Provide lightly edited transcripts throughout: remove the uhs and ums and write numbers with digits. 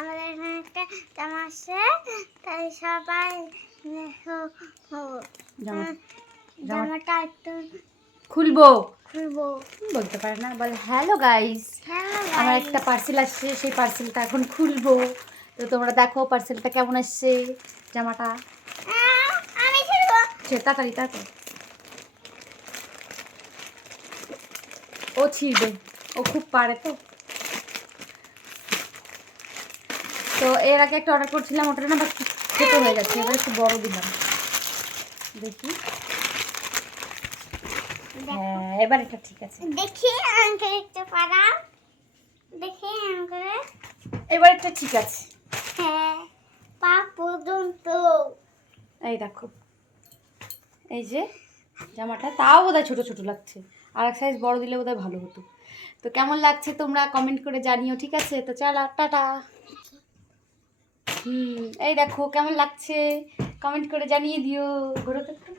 আমাদের এখানে একটা জামা আসছে, তাই সবাই জামাটা একটু খুলবো খুলবো। বলতে পারে না, বলে হ্যালো গাইস, আমার একটা পার্সেল আসছে, সেই পার্সেলটা এখন খুলবো। তো তোমরা দেখো পার্সেলটা কেমন আসছে, জামাটা। আমি ছিড়বো। তাড়াতাড়ি তাড়াতাড়ি, ও ছিড়বে, ও খুব পারে। তো তো এর আগে একটা অর্ডার করছিলাম, ওটা না ছোট হয়ে যাচ্ছে, এবার একটু বড় দিলাম। দেখি, হ্যাঁ এবার এটা ঠিক আছে। দেখি আঙ্কেল একটু পারা, দেখি আঙ্কেল, এবার এটা ঠিক আছে। হ্যাঁ পা পর্যন্ত। এই দেখো, এই যে জামাটা, তাও বোধহয় ছোট ছোট লাগছে, আর এক সাইজ বড় দিলে বোধহয় ভালো হতো। তো কেমন লাগছে তোমরা কমেন্ট করে জানিও, ঠিক আছে? তো চল টাটা। এই দেখো কেমন লাগছে, কমেন্ট করে জানিয়ে দিও। ঘোরো তো একটু,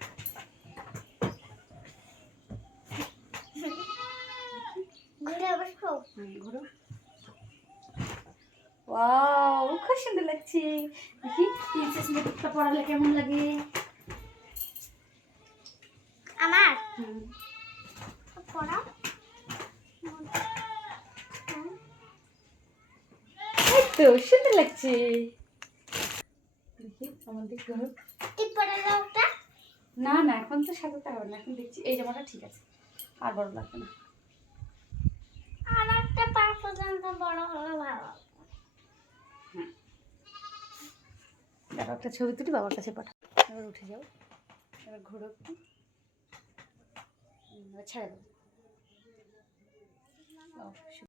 ঘুরে বসো। ঘোরো। ওয়াও, খুব সুন্দর লাগছে। দেখি প্রিন্সেস মেকআপটা পরালে কেমন লাগে আমার পড়া। এই তো সুন্দর লাগছে। দেখি আমার দিক ঘোরো। ঠিক পড়া ওটা। না না, এখন তো সাজাতে হবে না, এখন দেখছি এই জামাটা ঠিক আছে, আর বড় লাগবে না। আর একটা পা পর্যন্ত বড় হলে ভালো। দেখো একটা ছবি তুলি, বাবার কাছে পাঠাও। এবার উঠে যাও, এবার ঘোরো একটু, এবার ছেড়ে দেবো।